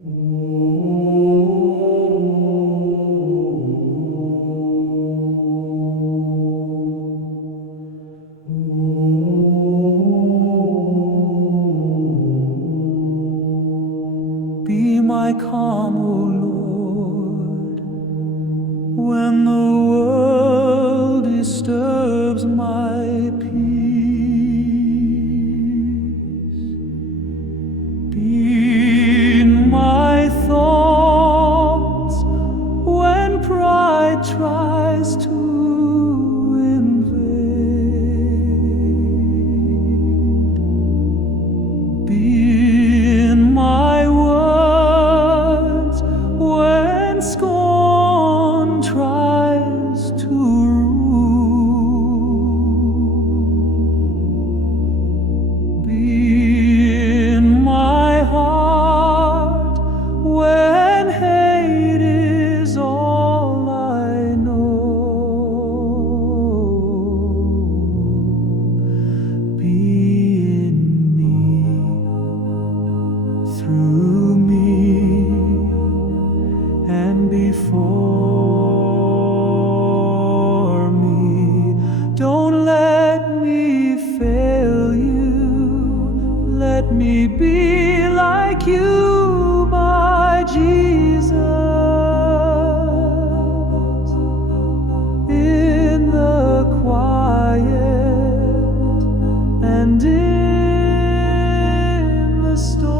Be my calm, O Lord, when the world disturbs my peace. Be in my thoughts when pride tries to invade. Be in my words when scorn tries to rule. Be in my heart when hate is all I know. Be in me, through me, and before me. Don't let me fail you. Let me be like you, my Jesus, in the quiet and in the storm.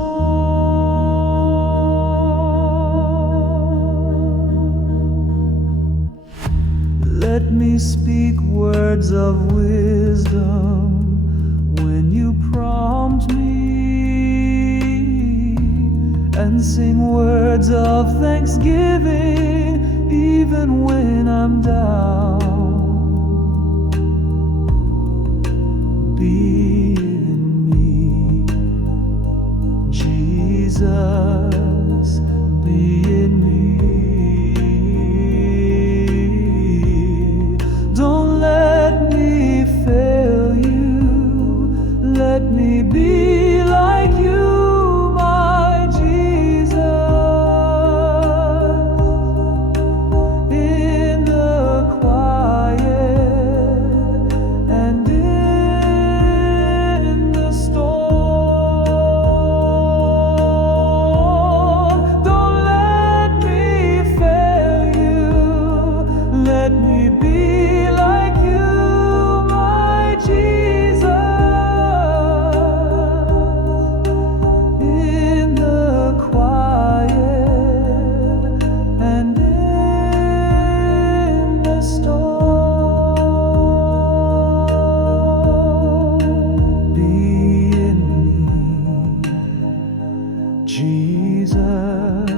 Let me speak words of wisdom when you prompt me, and sing words of thanksgiving even when I'm down. Be in me, Jesus, be in me. Don't let me fail you. Let me be like you, my Jesus, in the quiet and in the storm. Don't let me fail you. Let me be like you, my Jesus, in the quiet and in the storm. Be in me, Jesus.